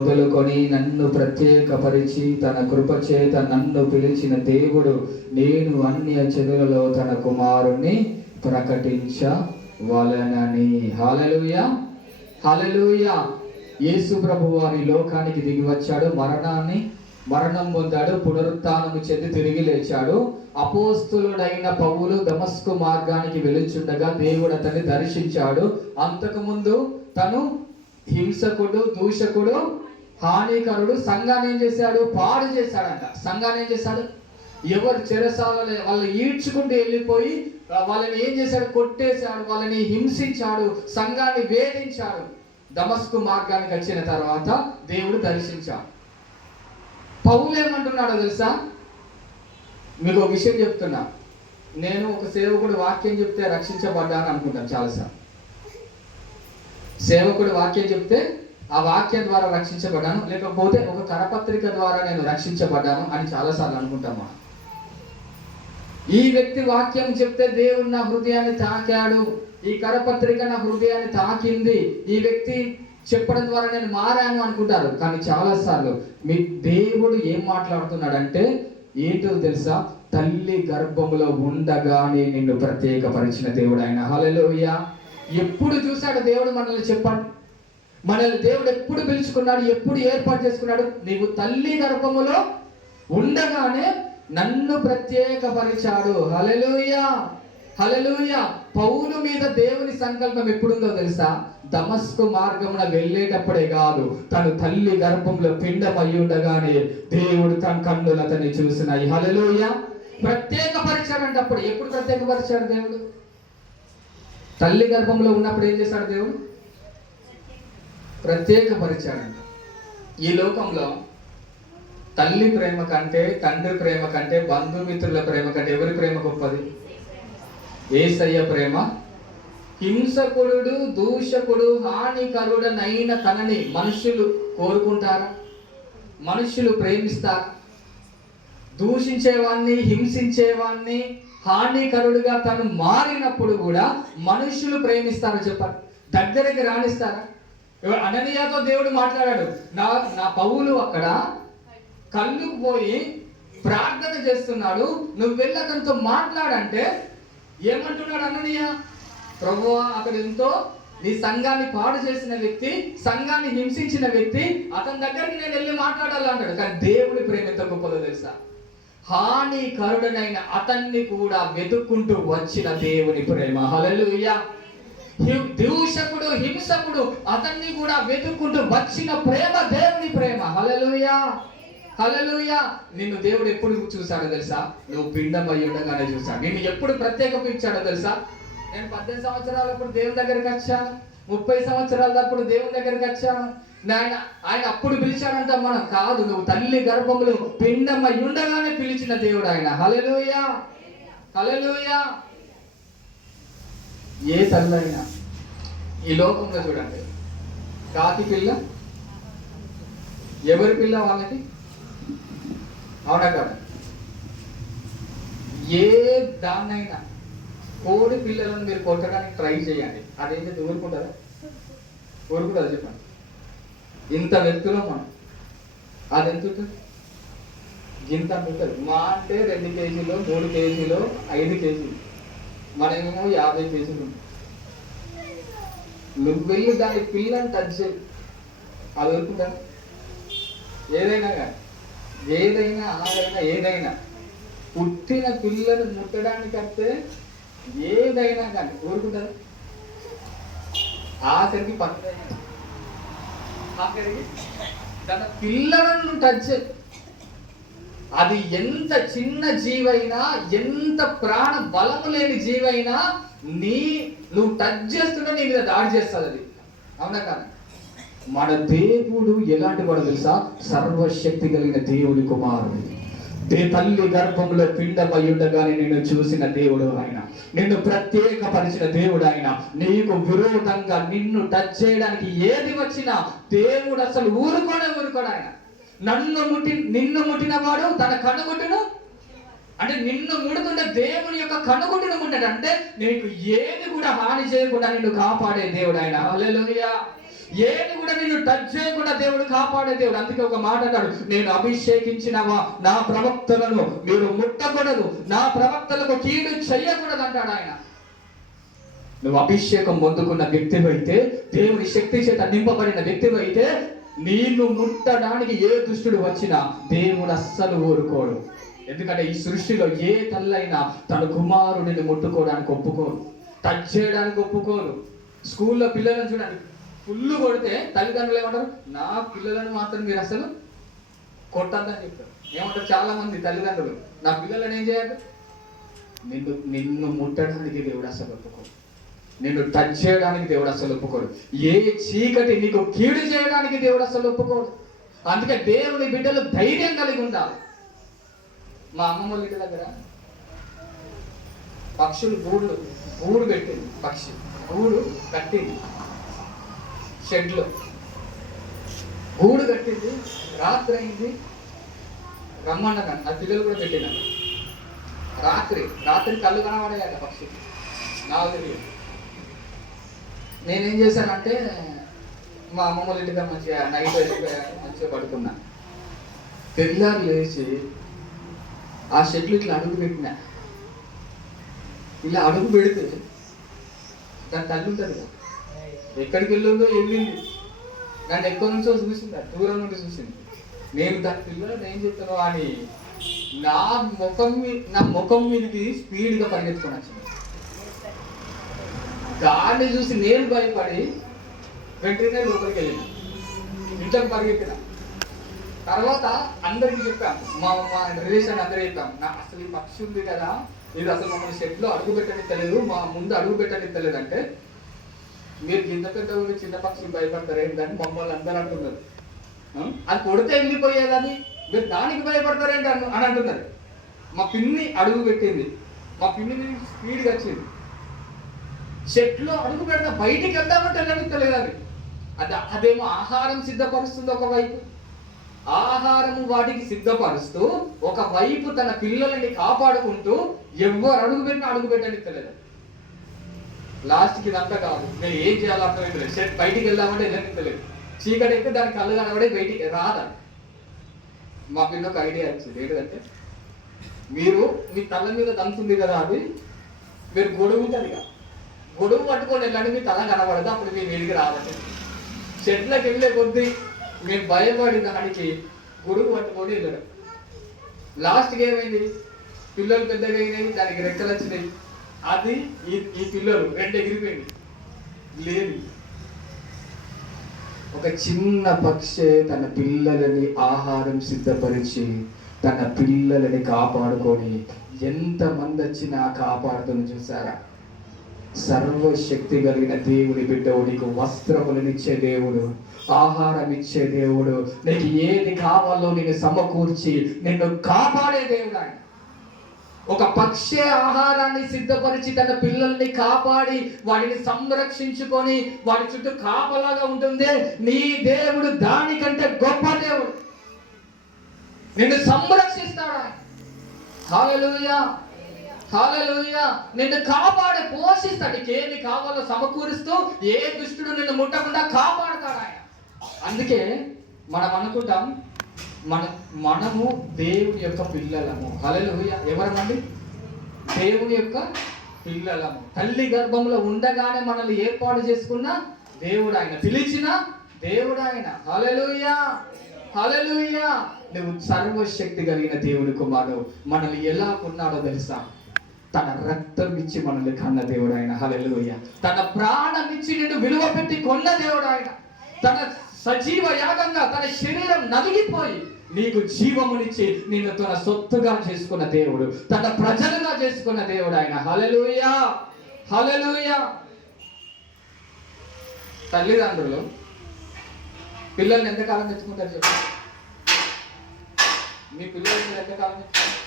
మొదలుకొని నన్ను ప్రత్యేకపరిచి తన కృప చేత నన్ను పిలిచిన దేవుడు నేను అన్య చెదులలో తన కుమారుణ్ణి ప్రకటించవలెనని. హల్లెలూయా, హల్లెలూయా. యేసు ప్రభు వారి లోకానికి దిగి వచ్చాడు, మరణం పొందాడు, పునరుత్థానము చెంది తిరిగి లేచాడు. అపోస్తులుడైన పౌలు దమస్కు మార్గానికి వెలుచుండగా దేవుడు అతన్ని దర్శించాడు. అంతకుముందు తను హింసకుడు, దూషకుడు, హానికరుడు, సంఘాన్ని ఏం చేశాడు? పాడు చేశాడంట. సంఘాన్ని ఏం చేశాడు? ఎవరు చెరసాలలో వాళ్ళు ఈడ్చుకుంటూ వెళ్ళిపోయి వాళ్ళని ఏం చేశాడు? కొట్టేశాడు, వాళ్ళని హింసించాడు, సంఘాన్ని వేధించాడు. దమస్కు మార్గానికి వచ్చిన తర్వాత దేవుడు దర్శించాడు. పౌలు ఏమంటున్నాడో తెలుసా? మీకు ఒక విషయం చెప్తున్నా. నేను ఒక సేవకుడు వాక్యం చెప్తే రక్షించబడ్డాను అనుకుంటాను చాలాసార్లు. సేవకుడు వాక్యం చెప్తే ఆ వాక్యం ద్వారా రక్షించబడ్డాను, లేకపోతే ఒక కరపత్రిక ద్వారా నేను రక్షించబడ్డాను అని చాలాసార్లు అనుకుంటాము. ఈ వ్యక్తి వాక్యం చెప్తే దేవుడు నా హృదయాన్ని తాకాడు, ఈ కరపత్రిక నా హృదయాన్ని తాకింది, ఈ వ్యక్తి చెప్పడం ద్వారా నేను మారాను అనుకుంటారు. కానీ చాలాసార్లు మీ దేవుడు ఏం మాట్లాడుతున్నాడంటే ఏంటో తెలుసా? తల్లి గర్భములో ఉండగానే నిన్ను ప్రత్యేకపరిచిన దేవుడు ఆయన. హల్లెలూయా. ఎప్పుడు చూశాడు దేవుడు మనల్ని? చెప్పండి. మనల్ని దేవుడు ఎప్పుడు పిలుచుకున్నాడు? ఎప్పుడు ఏర్పాటు చేసుకున్నాడు? నీవు తల్లి గర్భములో ఉండగానే నన్ను ప్రత్యేకపరిచాడు. హల్లెలూయా, హల్లెలూయా. పౌలు మీద దేవుని సంకల్పం ఎప్పుడుందో తెలుసా? దమస్కు మార్గమున వెళ్ళేటప్పుడే కాదు, తను తల్లి గర్భంలో పిండమై ఉండగానే దేవుడు తన కన్నులు అతన్ని చూసినాయి. హల్లెలూయా. ప్రత్యేకపరిచాడంటే అప్పుడు. ఎప్పుడు ప్రత్యేకపరిచాడు దేవుడు? తల్లి గర్భంలో ఉన్నప్పుడు ఏం చేశాడు దేవుడు? ప్రత్యేకపరిచాడంట. ఈ లోకంలో తల్లి ప్రేమ కంటే, తండ్రి ప్రేమ కంటే, బంధుమిత్రుల ప్రేమ కంటే ఎవరి ప్రేమ గొప్పది? యేసయ్య ప్రేమ. హింసకుడు, దూషకుడు, హానికరుడనైన తనని మనుషులు కోరుకుంటారా? మనుషులు ప్రేమిస్తారా? దూషించేవాణ్ణి, హింసించేవాణ్ణి, హానికరుడుగా తను మారినప్పుడు కూడా మనుషులు ప్రేమిస్తారా? చెప్పండి. దగ్గరికి రాణిస్తారా? అననీయాతో దేవుడు మాట్లాడాడు. నా పౌలు అక్కడ కళ్ళుకు పోయి ప్రార్థన చేస్తున్నాడు, నువ్వు వెళ్ళి అతనితో మాట్లాడంటే ఏమంటున్నాడు అననీయ? ప్రభువా, అతడు ఎంతో నీ సంఘాన్ని పాడు చేసిన వ్యక్తి, సంఘాన్ని హింసించిన వ్యక్తి, అతని దగ్గరికి నేను వెళ్ళి మాట్లాడాలంటాడు. కానీ దేవుడి ప్రేమ ఎంత గొప్పదో తెలుసా? హానికరుడనైన అతన్ని కూడా వెతుక్కుంటూ వచ్చిన దేవుని ప్రేమ. హల్లెలూయా. దూషకుడు, హింసకుడు, అతన్ని కూడా వెతుక్కుంటూ వచ్చిన ప్రేమ దేవుని ప్రేమ. హల్లెలూయా, హల్లెలూయా. నిన్ను దేవుడు ఎప్పుడు చూశాడో తెలుసా? నువ్వు పిండమై ఉండగానే చూశాడు. నిన్ను ఎప్పుడు ప్రత్యేకించాడో తెలుసా? నేను 18 సంవత్సరాలప్పుడు దేవుని దగ్గరికి వచ్చాను, 30 సంవత్సరాలప్పుడు దేవుని దగ్గరికి వచ్చాను. ఆయన అప్పుడు పిలిచాడంట. మనం కాదు, నువ్వు తల్లి గర్భంలో పిండమై ఉండగానే పిలిచిన దేవుడు ఆయన. హల్లెలూయా, హల్లెలూయా. ఏ తల్లైనా ఈ లోకంలో చూడండి, కాకి పిల్ల ఎవరి పిల్ల వాళ్ళకి? అవునా కదా? ఏ దాన్నైనా కోడి పిల్లలను మీరు కొట్టడానికి ట్రై చేయండి, అదేంటి ఊరుకుంటారా? ఊరుకుంటారా? చెప్పండి. ఇంత వ్యక్తులు మనం, అది ఎంత ఉంటుంది? గింత ఉంటుంది. మా అంటే 2 కేజీలు, 3 కేజీలు, 5 కేజీలు. మనమేమో 50 కేజీలు ఉంటుంది. నువ్వు వెళ్ళి దాని పిల్లని టచ్ చేయి, అది ఊరుకుంటా? ఏదైనా కానీ, ఏదైనా ఆదైనా, ఏదైనా పుట్టిన పిల్లను ముట్టడానికి వస్తే ఏదైనా కానీ ఊరుకుంటారు? ఆఖరికి పక్కదైనా, ఆఖరికి తన పిల్లలను టచ్ చేయి. అది ఎంత చిన్న జీవైనా, ఎంత ప్రాణ బలము లేని జీవైనా నువ్వు టచ్ చేస్తుంటే నీ మీద దాడి చేస్తుంది అది. అవునా కాదు? మన దేవుడు ఎలాంటి వాడు తెలుసా? సర్వశక్తి కలిగిన దేవుడి కుమారుడు. తల్లి గర్భంలో పిండమై ఉండగానే నిన్ను చూసిన దేవుడు ఆయన. నిన్ను ప్రత్యేకపరిచిన దేవుడు ఆయన. నీకు విరోధంగా నిన్ను టచ్ చేయడానికి ఏది వచ్చినా దేవుడు అసలు ఊరుకోడు ఆయన. నిన్ను ముట్టిన వాడు తన కనుగుడ్డును, అంటే నిన్ను ముడుతుంటే దేవుని యొక్క కనుగుడ్డును ముట్టాడు. అంటే నీకు ఏది కూడా హాని చేయకుండా నిన్ను కాపాడే దేవుడు ఆయన. హల్లెలూయా. ఏది కూడా నిన్ను టచ్ చేయకుండా దేవుడు కాపాడే దేవుడు. అందుకే ఒక మాట అన్నాడు, నేను అభిషేకించినవా నా ప్రవక్తలను మీరు ముట్టకూడదు, నా ప్రవక్తలకు కీడు చెయ్యకూడదు అంటాడు ఆయన. నువ్వు అభిషేకం పొందుకున్న వ్యక్తివైతే, దేవుని శక్తి చేత నింపబడిన వ్యక్తివైతే, నిన్ను ముట్టడానికి ఏ దుష్టుడు వచ్చినా దేవుడు అస్సలు ఊరుకోడు. ఎందుకంటే ఈ సృష్టిలో ఏ తల్లైనా తన కుమారుడిని ముట్టుకోవడానికి ఒప్పుకోరు, టచ్ చేయడానికి ఒప్పుకోరు. స్కూల్లో పిల్లలను చూడండి, ఫుల్లు కొడితే తల్లిదండ్రులు ఏమంటారు, నా పిల్లలను మాత్రం మీరు అసలు కొట్టద్దని చెప్తారు. ఏమంటారు చాలా మంది తల్లిదండ్రులు, నా పిల్లలను ఏం చేయాలి, నిన్ను ముట్టడానికి దేవుడు అసలు ఒప్పుకోడు, నిన్ను టచ్ చేయడానికి దేవుడు అసలు ఒప్పుకోడు, ఏ చీకటి నీకు కీడు చేయడానికి దేవుడు అసలు ఒప్పుకోడు. అందుకే దేవుని బిడ్డలు ధైర్యం కలిగి ఉండాలి. మా అమ్మమ్మ ఇంటి దగ్గర పక్షులు గూడు పెట్టింది, పక్షి గూడు కట్టింది, షెడ్లో గూడు కట్టింది. రాత్రి అయింది, రమ్మన్నాను, ఆ పిల్లలు కూడా పెట్టినాను. రాత్రి కళ్ళు కనబడాయట పక్షి, నాకు తెలియదు. నేనేం చేశానంటే మా అమ్మమ్మ ఇంటిగా మంచిగా నైట్ మంచిగా పడుకున్నా. తెల్లారు లేచి ఆ షెడ్లు ఇట్లా అడుగు పెట్టినా. ఇలా అడుగు పెడితే దాని తల్లి ఉంటుంది కదా, ఎక్కడికి వెళ్ళిందో వెళ్ళింది, నన్ను ఎక్కడి నుంచో చూసింది, దూరం నుండి చూసింది. నేను దాని పిల్లలు ఏం చెప్తాను అని నా ముఖం మీదకి స్పీడ్గా పరిగెత్తుకొని వచ్చింది. దాన్ని చూసి నేను భయపడి వెంటనే లోపలికి వెళ్ళిన, ఇంట్లోకి పరిగెత్తిన. తర్వాత అందరికీ చెప్పాం, మా రిలేషన్ అందరూ చెప్పాం, నాకు అసలు ఈ పక్షి ఉంది కదా, ఇది అసలు మమ్మల్ని షెడ్లో అడుగు పెట్టనిస్తలేదు, మా ముందు అడుగు పెట్టనిస్తలేదు అంటే, మీరు కింద పెద్ద ఊరి చిన్న పక్షి భయపడతారు ఏంటని మమ్మల్ని అందరూ అంటున్నారు. అది కొడితే వెళ్ళిపోయేదని మీరు దానికి భయపడతారేంటి అని అంటున్నారు. మా పిన్ని అడుగు పెట్టింది, మా పిన్ని స్పీడ్గా వచ్చింది. షెడ్లో అడుగు పెడతా బయటికి వెళ్దామంటే వెళ్ళనిస్తలేదు అది. అదేమో ఆహారం సిద్ధపరుస్తుంది ఒకవైపు, ఆహారము వాటికి సిద్ధపరుస్తూ ఒకవైపు తన పిల్లలని కాపాడుకుంటూ ఎవరు అడుగు పెట్టనిస్తలేదు. లాస్ట్కి ఇదంతా కాదు, నేను ఏం చేయాలో అర్థమైతలేదు. షెడ్ బయటికి వెళ్దామంటే వెళ్ళనిస్తలేదు. చీకటి అయితే దాని కళ్ళు కనబడే బయటికి రాదని. మా పిల్ల ఒక ఐడియా వచ్చింది, ఏంటంటే మీరు మీ తల మీద దంతుంది కదా, అది మీరు గొడుగు ఉంటుంది కదా, గొడుగు పట్టుకొని వెళ్ళండి, మీ తల కనబడదు, అప్పుడు మీ వీడికి రాదండి. షెడ్లకు వెళ్ళే కొద్దీ మేము భయపడి దానికి గొడుగు పట్టుకొని వెళ్ళడం. లాస్ట్కి ఏమైంది, పిల్లలు పెద్దగా అయినాయి, దానికి రెక్కలు వచ్చినాయి, అది ఈ పిల్లలు రెండు ఎగిరిపోయింది. లేదు, ఒక చిన్న పక్షి తన పిల్లలని ఆహారం సిద్ధపరిచి తన పిల్లలని కాపాడుకొని ఎంతమంది వచ్చినా కాపాడుతుంది. చూసారా, సర్వశక్తి కలిగిన దేవుని బిడ్డవు, నీకు వస్త్రములనిచ్చే దేవుడు, ఆహారం ఇచ్చే దేవుడు, నీకు ఏది కావాలో నేను సమకూర్చి నిన్ను కాపాడే దేవుడు ఆయన. ఒక పక్షి ఆహారాన్ని సిద్ధపరిచి తన పిల్లల్ని కాపాడి వాటిని సంరక్షించుకొని వాటి చుట్టూ కాపలాగా ఉంటుంది. నీ దేవుడు దానికంటే గొప్ప దేవుడు, నిన్ను సంరక్షిస్తాడు. హల్లెలూయా, హల్లెలూయా. నిన్ను కాపాడి పోషిస్తాడు, నీకు ఏమి కావాలో సమకూరుస్తూ ఏ దుష్టుడు నిన్ను ముట్టకుండా కాపాడుతాడు ఆయన. అందుకే మనం అనుకుంటాం మనము దేవుని యొక్క పిల్లలము. హల్లెలూయా. ఎవరమండి? దేవుని యొక్క పిల్లలము. తల్లి గర్భంలో ఉండగానే మనల్ని ఏర్పాటు చేసుకున్న దేవుడు ఆయన, పిలిచిన దేవుడు ఆయన. హల్లెలూయా, హల్లెలూయా. నువ్వు సర్వశక్తి కలిగిన దేవుడి కుమారుడు. మనల్ని ఎలా కొన్నాడో తెలుసా? తన రక్తం ఇచ్చి మనల్ని కన్న దేవుడు ఆయన. హల్లెలూయా. తన ప్రాణం ఇచ్చి నిన్ను విలువ పెట్టి కొన్న దేవుడు ఆయన. తన సజీవ యాగంగా తన శరీరం నలిగిపోయి నీకు జీవమునిచ్చి నిన్ను తన సొత్తుగా చేసుకున్న దేవుడు, తన ప్రజలుగా చేసుకున్న దేవుడు ఆయన. హల్లెలూయా, హల్లెలూయా. తల్లిదండ్రులు పిల్లల్ని ఎంతకాలం తెచ్చుకుంటారు చెప్పు? మీ పిల్లలు మీరు ఎంతకాలం తెచ్చుకుంటారు?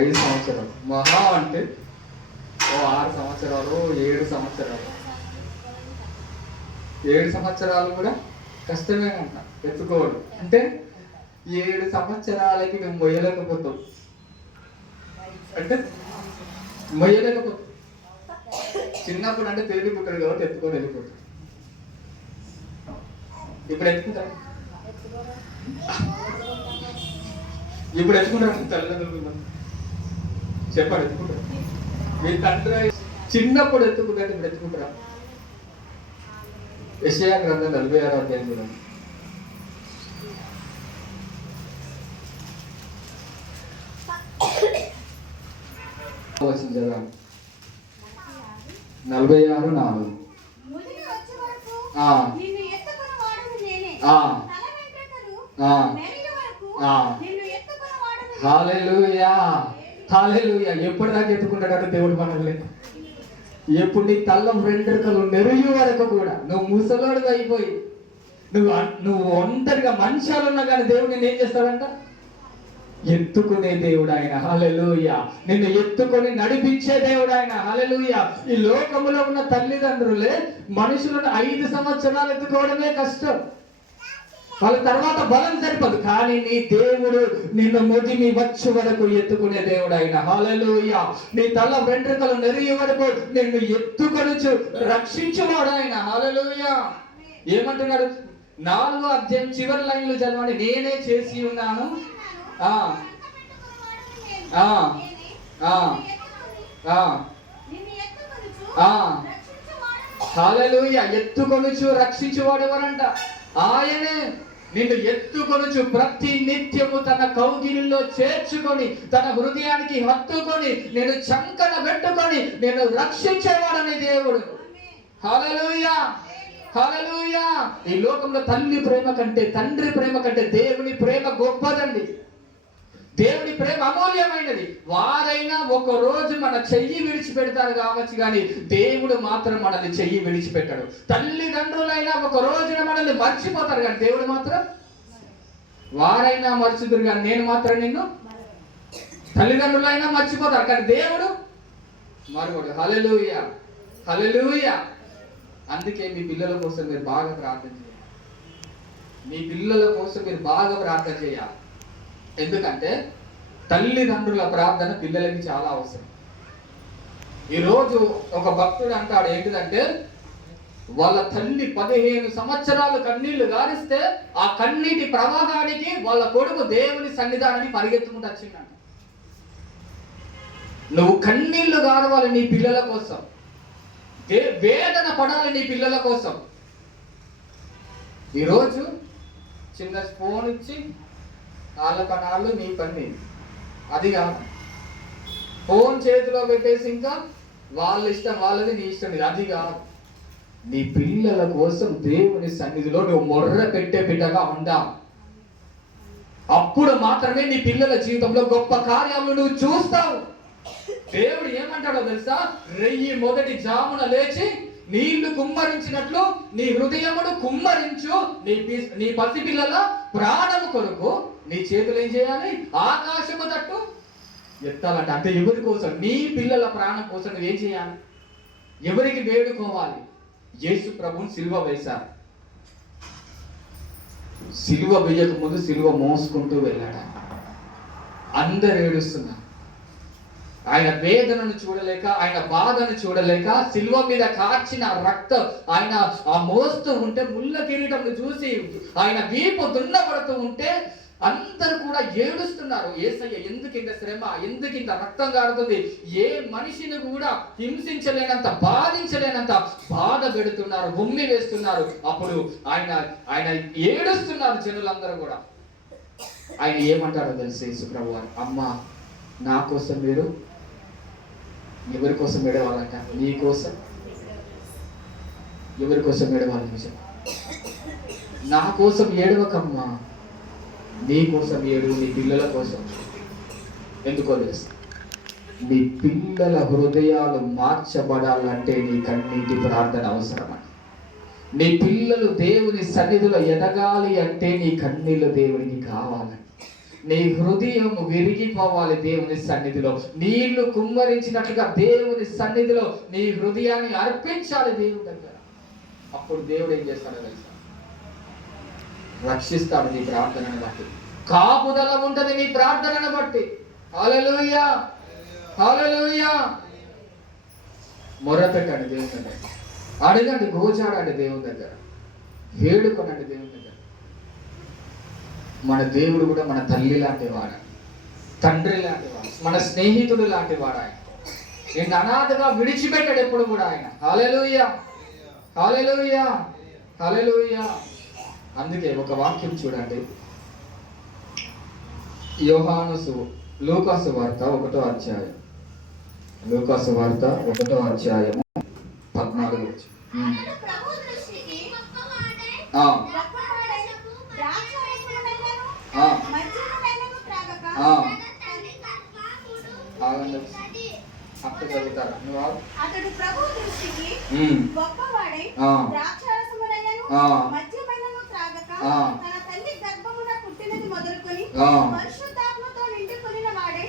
5 సంవత్సరాలు, మహా అంటే 6 సంవత్సరాలు, 7 సంవత్సరాలు. 7 సంవత్సరాలు కూడా కష్టమే అంట ఎత్తుకోవడం. అంటే 7 సంవత్సరాలకి నువ్వు మొయ్యలేకపోతావు, అంటే మొయ్యలేకపోతావు. చిన్నప్పుడు అంటే తేలి పుట్టాడు కాబట్టి ఎత్తుకొని వెళ్ళిపోతావు. ఇప్పుడు ఎత్తుకుంటారా? ఇప్పుడు ఎత్తుకుంటారా తల్లిదండ్రులు? చెప్పండి, ఎత్తుకుంటారా? మీ తండ్రి చిన్నప్పుడు ఎత్తుకుంటారు, ఇప్పుడు ఎత్తుకుంటారా? యెషయా గ్రంథం 46వ అధ్యాయం చూడండి. వచ్చింది చదవండి. 46:4. హల్లెలూయా, హల్లెలూయా. ఎప్పుడు దాకా ఎత్తుకుంటాడు దేవుడు మనల్ని? ఎప్పుడు నీ తల్ల వెంట్రుకలు నెరుగు వరకు కూడా. నువ్వు ముసలోడు అయిపోయి నువ్వు ఒంటరిగా మంచాలున్నా కానీ దేవుడు నేను ఏం చేస్తాడంట? ఎత్తుకునే దేవుడు ఆయన. హల్లెలూయా. నిన్ను ఎత్తుకొని నడిపించే దేవుడు ఆయన. హల్లెలూయా. ఈ లోకములో ఉన్న తల్లిదండ్రులే మనుషులను 5 సంవత్సరాలు ఎత్తుకోవడమే కష్టం, వాళ్ళ తర్వాత బలం సరిపదు. కానీ నీ దేవుడు నిన్ను ముదిమి వచ్చు వరకు ఎత్తుకునే దేవుడు ఆయన. హల్లెలూయా. నీ తల వెంట్రుకలు నెరిగే వరకు నిన్ను ఎత్తుకొనుచు రక్షించువాడు ఆయన. హల్లెలూయా. ఏమంటున్నాడు? 4వ అధ్యాయం చివరి లైన్లు చదవండి. నేనే చేసి ఉన్నాను. హల్లెలూయా. ఎత్తుకొనుచు రక్షించువాడు ఎవరంట? ఆయనే. నిన్ను ఎత్తుకొనుచు ప్రతి నిత్యము తన కౌగిలిలో చేర్చుకొని తన హృదయానికి హత్తుకొని నేను చంకన పెట్టుకొని నేను రక్షించేవాడని దేవుడు. హల్లెలూయా, హల్లెలూయా. ఈ లోకంలో తల్లి ప్రేమ కంటే తండ్రి ప్రేమ కంటే దేవుని ప్రేమ గొప్పదండి. దేవుని ప్రేమ అమూల్యమైనది. వారైనా ఒక రోజు మన చెయ్యి విడిచిపెడతారు కావచ్చు, కానీ దేవుడు మాత్రం మనల్ని చెయ్యి విడిచిపెట్టాడు. తల్లిదండ్రులైనా ఒక రోజున మనల్ని మర్చిపోతారు, కానీ దేవుడు మాత్రం వారైనా మర్చిపోతారు, కానీ నేను మాత్రం నిన్ను. తల్లిదండ్రులైనా మర్చిపోతారు, కానీ దేవుడు మరొకడు. హల్లెలూయా, హల్లెలూయా. అందుకే మీ పిల్లల కోసం మీరు బాగా ప్రార్థన చేయాలి. మీ పిల్లల కోసం మీరు బాగా ప్రార్థన చేయాలి. ఎందుకంటే తల్లిదండ్రుల ప్రార్థన పిల్లలకి చాలా అవసరం. ఈరోజు ఒక భక్తుడు అంటాడు ఏంటిదంటే, వాళ్ళ తల్లి 15 సంవత్సరాలు కన్నీళ్లు గారిస్తే ఆ కన్నీటి ప్రవాహానికి వాళ్ళ కొడుకు దేవుని సన్నిధానానికి పరిగెత్తుకుంటూ వచ్చిందంట. నువ్వు కన్నీళ్లు గారవాలి నీ పిల్లల కోసం, వేదన పడాలి నీ పిల్లల కోసం. ఈరోజు చిన్న ఫోన్ ఇచ్చి వాళ్ళ పనాళ్ళు నీ పని, అది కాదు. ఫోన్ చేతిలో పెట్టేసి ఇంకా వాళ్ళ ఇష్టం వాళ్ళది, నీ ఇష్టం ఇది, అది కాదు. నీ పిల్లల కోసం దేవుని సన్నిధిలో నువ్వు మొర్ర పెట్టే బిడ్డగా ఉండాలి. అప్పుడు మాత్రమే నీ పిల్లల జీవితంలో గొప్ప కార్యాలను నువ్వు చూస్తావు. దేవుడు ఏమంటాడో తెలుసా? రెయ్యి మొదటి జామున లేచి నీళ్లు కుమ్మరించినట్లు నీ హృదయమును కుమ్మరించు. నీ పసిపిల్లల ప్రాణము కొరకు నీ చేతులు ఏం చేయాలి? ఆకాశము తట్టు ఎత్తాలంట. అంటే ఎవరి కోసం? నీ పిల్లల ప్రాణం కోసం నువ్వేం చేయాలి? ఎవరికి వేడుకోవాలి? యేసు ప్రభువుని సిలువ వేశారు. సిలువ వేయక ముందు సిలువ మోసుకుంటూ వెళ్ళాడు. అందరు ఏడుస్తున్నారు. ఆయన వేదనను చూడలేక, ఆయన బాధను చూడలేక, సిలువ మీద కార్చిన రక్తం ఆయన ఆ మోస్తూ ఉంటే, ముళ్ళ కిరీటంను చూసి ఆయన వీపు దున్నపడుతూ ఉంటే అందరూ కూడా ఏడుస్తున్నారు. యేసయ్య ఎందుకు ఇంత శ్రమ, ఎందుకు ఇంత రక్తం కారుతుంది? ఏ మనిషిని కూడా హింసించలేనంత, బాధించలేనంత బాధ పెడుతున్నారు, ఉమ్మి వేస్తున్నారు. అప్పుడు ఆయన ఏడుస్తున్నారు జనులందరూ కూడా. ఆయన ఏమంటారో తెలిసి యేసు ప్రభువారు, అమ్మా నా కోసం మీరు ఎవరి కోసం ఏడవాలంట? నీ కోసం. ఎవరి కోసం ఏడవాలి? నిజం. నా కోసం ఏడవకమ్మా, నీ కోసం ఏడు, నీ పిల్లల కోసం. ఎందుకో తెలుసు? నీ పిల్లల హృదయాలు మార్చబడాలంటే నీ కన్నీటి ప్రార్థన అవసరమని. నీ పిల్లలు దేవుని సన్నిధిలో ఎదగాలి అంటే నీ కన్నీళ్ళు దేవునికి కావాలని. నీ హృదయం విరిగిపోవాలి దేవుని సన్నిధిలో. నీళ్లు కుమ్మరించినట్లుగా దేవుని సన్నిధిలో నీ హృదయాన్ని అర్పించాలి దేవుని దగ్గర. అప్పుడు దేవుడు ఏం చేస్తాడో తెలుసా? రక్షిస్తాడు నీ ప్రార్థనను బట్టి. కాపుదల ఉంటది నీ ప్రార్థనను బట్టి. హల్లెలూయా, హల్లెలూయా. మొరపెట్టండి దేవుని దగ్గర, అడగండి, గోచాడండి దేవుని దగ్గర. వేడుకొనండి దేవుని దగ్గర. మన దేవుడు కూడా మన తల్లి లాంటి వాడు, తండ్రి లాంటి వాడు, మన స్నేహితుడు లాంటి వాడు. ఆయన నిన్ను అనాథగా విడిచిపెట్టాడు ఎప్పుడు కూడా ఆయన. హల్లెలూయా, హల్లెలూయా, హల్లెలూయా. అందుకే ఒక వాక్యం చూడండి, లూకాసు వార్త 1వ అధ్యాయం, లూకాసు వార్త 1వ అధ్యాయము 14. అక్కడ చదువుతారా అతడు ప్రభు దృష్టికి గొప్పవాడై ద్రాక్షారసమునైనను మద్యమైనను త్రాగక తన తల్లి గర్భమున పుట్టినది మొదలుకొని పరిశుద్ధాత్మతో నిండుకొనిన వాడై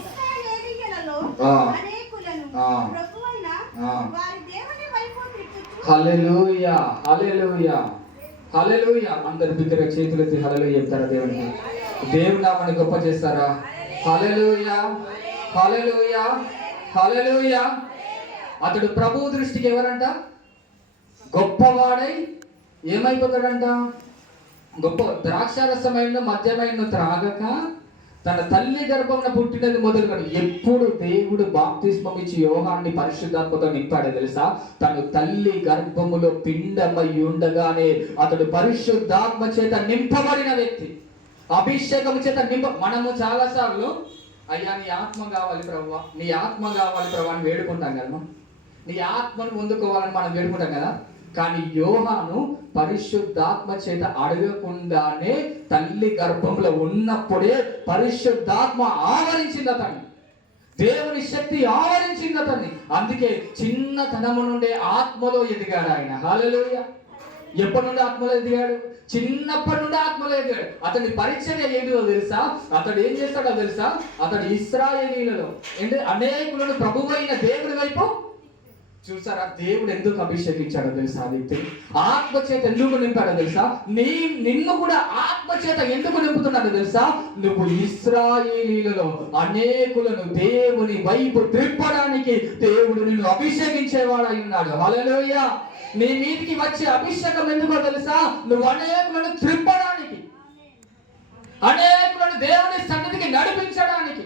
ఇశ్రాయేలీయులలో అనేకులను ప్రభువైన వారి దేవుని వైపు తిప్పుచు. హల్లెలూయా, హల్లెలూయా, హల్లెలూయా. అందరు బిగ్గరగా చేతులెత్తి హల్లెలూయా చెప్తారా దేవునికి? దేవుని నామాన్ని గొప్ప చేస్తారా? హల్లెలూయా, హల్లెలూయా, హల్లెలూయా. అతడు ప్రభు దృష్టికి ఎవరంట? గొప్పవాడై ఏమైపోతాడంట? గొప్ప ద్రాక్షారసమైన మద్యమైన త్రాగక తన తల్లి గర్భంలో పుట్టినది మొదలుకొని. ఎప్పుడు దేవుడు బాప్తిస్మం ఇచ్చి యోహాన్ని పరిశుద్ధాత్మతో నింపాడో తెలుసా? తను తల్లి గర్భములో పిండమై ఉండగానే అతడు పరిశుద్ధాత్మ చేత నింపబడిన వ్యక్తి, అభిషేకం చేత మనము చాలాసార్లు అయ్యా నీ ఆత్మ కావాలి ప్రభువా, నీ ఆత్మ కావాలి ప్రభువా అని వేడుకుంటాం కదా. నీ ఆత్మను పొందుకోవాలని మనం వేడుకుంటాం కదా. కానీ యోహాను పరిశుద్ధాత్మ చేత అడగకుండానే తల్లి గర్భంలో ఉన్నప్పుడే పరిశుద్ధాత్మ ఆవరించింది అతన్ని, దేవుని శక్తి ఆవరించింది అతన్ని. అందుకే చిన్నతనము నుండే ఆత్మలో ఎదిగాడు ఆయన. హల్లెలూయా. ఎప్పటి నుండి ఆత్మలో ఎదిగాడు? చిన్నప్పటి నుండి ఆత్మలో ఎదిగాడు. అతని పరిచర్య ఏంటిదో తెలుసా? అతడు ఏం చేస్తాడో తెలుసా? అతడు ఇశ్రాయేలీయులలో అనేకులను ప్రభువైన దేవుడి వైపు చూసారా? దేవుడు ఎందుకు అభిషేకించాడో తెలుసా? వ్యక్తి ఆత్మ చేత ఎందుకు నింపాడో తెలుసా? నిన్ను కూడా ఆత్మ చేత ఎందుకు నింపుతున్నాడో తెలుసా? నువ్వు ఇశ్రాయేలీయులలో అనేకులను దేవుని వైపు త్రిప్పడానికి దేవుడు నిన్ను అభిషేకించేవాడై ఉన్నాడు. హల్లెలూయా. నీ మీదికి వచ్చే అభిషేకం ఎందుకో తెలుసా? నువ్వు అనేకులను త్రిప్పడానికి, అనేకులను దేవుని సన్నిధికి నడిపించడానికి.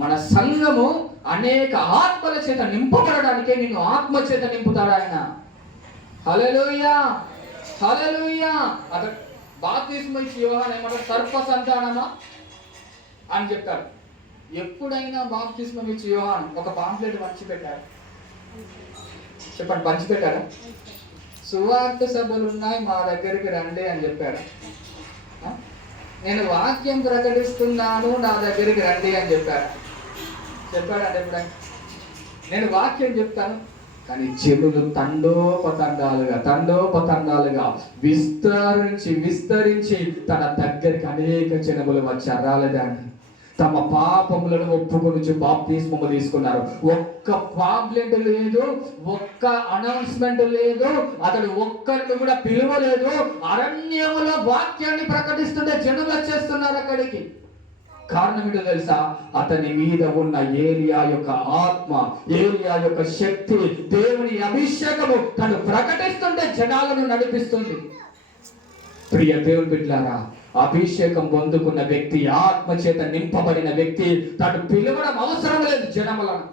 మన సంఘము అనేక ఆత్మల చేత నింపబడడానికే నిన్ను ఆత్మ చేత నింపుతాడు ఆయన. హల్లెలూయా, హల్లెలూయా. అతడు బాప్తిస్మం ఇచ్చి యోహాను ఏమంటారు? సర్ప సంతానమా అని చెప్తాడు. ఎప్పుడైనా బాప్తిస్మం ఇచ్చి యోహాను ఒక పాంప్లెట్ పంచిపెట్టాడు? చెప్పండి, పంచిపెట్టారా? సువార్త సభలు ఉన్నాయి, మా దగ్గరికి రండి అని చెప్పాడు. నేను వాక్యం ప్రకటిస్తున్నాను, నా దగ్గరికి రండి అని చెప్పాడు. చెప్పాడంటే ఎప్పుడైనా? నేను వాక్యం చెప్తాను, కానీ చెవులు తండోపతండాలుగా విస్తరించి తన దగ్గరికి అనేక జనములు వచ్చారు. రాలేదండి? తమ పాపములను ఒప్పుకొని బాప్తిస్మము తీసుకున్నారు. ఒక్క పాంప్లెట్ లేదు, ఒక్క అనౌన్స్మెంట్ లేదు, అతడు ఒక్కరిని కూడా పిలువలేదు. అరణ్యములో వాక్యాన్ని ప్రకటిస్తుంటే జనులు వచ్చేస్తున్నారు అక్కడికి. కారణం ఏంటో తెలుసా? అతని మీద ఉన్న ఏలియా యొక్క ఆత్మ, ఏలియా యొక్క శక్తి, దేవుని అభిషేకము తను ప్రకటిస్తుంటే జనాలను నడిపిస్తుంది. ప్రియ దేవుని బిడ్డలారా, అభిషేకం పొందుకున్న వ్యక్తి, ఆత్మ చేత నింపబడిన వ్యక్తి తను పిలవడం అవసరం లేదు, జనములను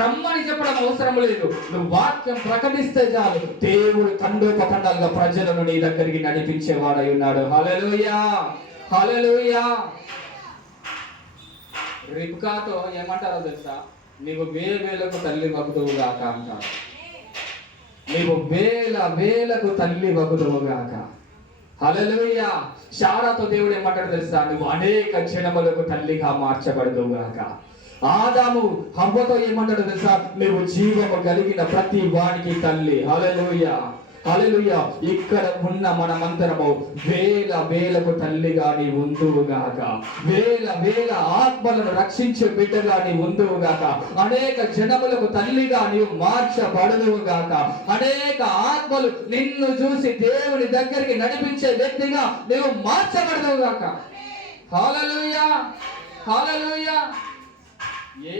రమ్మని చెప్పడం అవసరం లేదు. నువ్వు వాక్యం ప్రకటిస్తే చాలు, దేవుడు తండోపతండాలుగా ప్రజలను నీ దగ్గరికి నడిపించేవాడై ఉన్నాడు. హల్లెలూయా, హల్లెలూయా. రిబ్కాతో ఏమంటారో తెలుసా? నీవు వేలకు తల్లి వగుదువుగాక అంటారు. నీవు వేలకు తల్లి వగుదువుగాక. హల్లెలూయా. శారాతో దేవుడు ఏమంటాడు తెలుసా? నువ్వు అనేక జనములకు తల్లిగా మార్చబడదువుగాక. ఆదాము హవ్వతో ఏమంటాడు తెలుసా? నువ్వు జీవము కలిగిన ప్రతి వానికి తల్లి. హల్లెలూయా, హల్లెలూయా. ఇక్కడ ఉన్న మనమందరము వేలకు తల్లిగా నీ ఉందువుగాక. వేల ఆత్మలను రక్షించే బిడ్డగా నీ ఉందువుగాక. అనేక జనములకు తల్లిగా నీవు మార్చబడదువుగాక. అనేక ఆత్మలు నిన్ను చూసి దేవుని దగ్గరికి నడిపించే వ్యక్తిగా నీవు మార్చబడదువుగాక. హల్లెలూయా, హల్లెలూయా. ఏ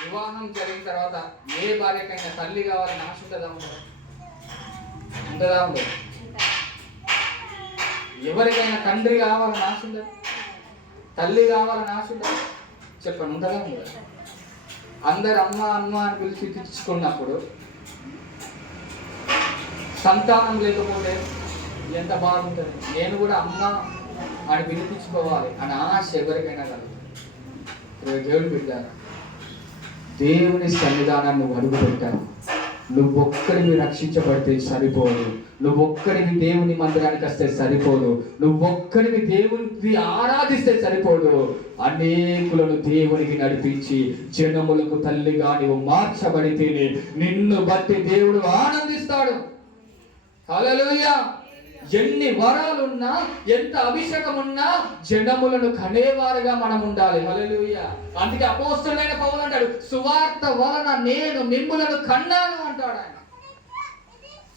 వివాహం జరిగిన తర్వాత ఏ భార్యకైనా తల్లి కావాలని ఆశ ఉంటుందా? ఉంటుందా ఉండదు? ఎవరికైనా తండ్రి కావాలని ఆశ ఉండదు? తల్లి కావాలని ఆశ ఉండదు? చెప్పండి, ఉంటుందా ఉండదు? అందరు అమ్మ అమ్మ అని పిలిచి తెచ్చుకున్నప్పుడు సంతానం లేకపోతే ఎంత బాగుంటుంది. నేను కూడా అమ్మ అని పిలిపించుకోవాలి అని ఆశ ఎవరికైనా కలుగుతుంది. దేవుడు బిడ్డారా, దేవుని సన్నిధానాన్ని నువ్వు అడుగు పెట్టావు, నువ్వొక్కడివి రక్షించబడితే సరిపోదు, నువ్వొక్కడివి దేవుని మందిరానికి వస్తే సరిపోదు, నువ్వొక్కడివి దేవునికి ఆరాధిస్తే సరిపోదు. అనేకులను దేవునికి నడిపించి జనములకు తల్లిగా నువ్వు మార్చబడితేనే నిన్ను బట్టి దేవుడు ఆనందిస్తాడు. హల్లెలూయా. ఎన్ని వరాలున్నా, ఎంత అభిషేకం ఉన్నా జనములను కనేవారుగా మనం ఉండాలి. హల్లెలూయా. అందుకే అపోస్తలుడైన పౌలు అంటాడు, సువార్త వలన నేను మిమ్ములను కన్నాను అంటాడు ఆయన.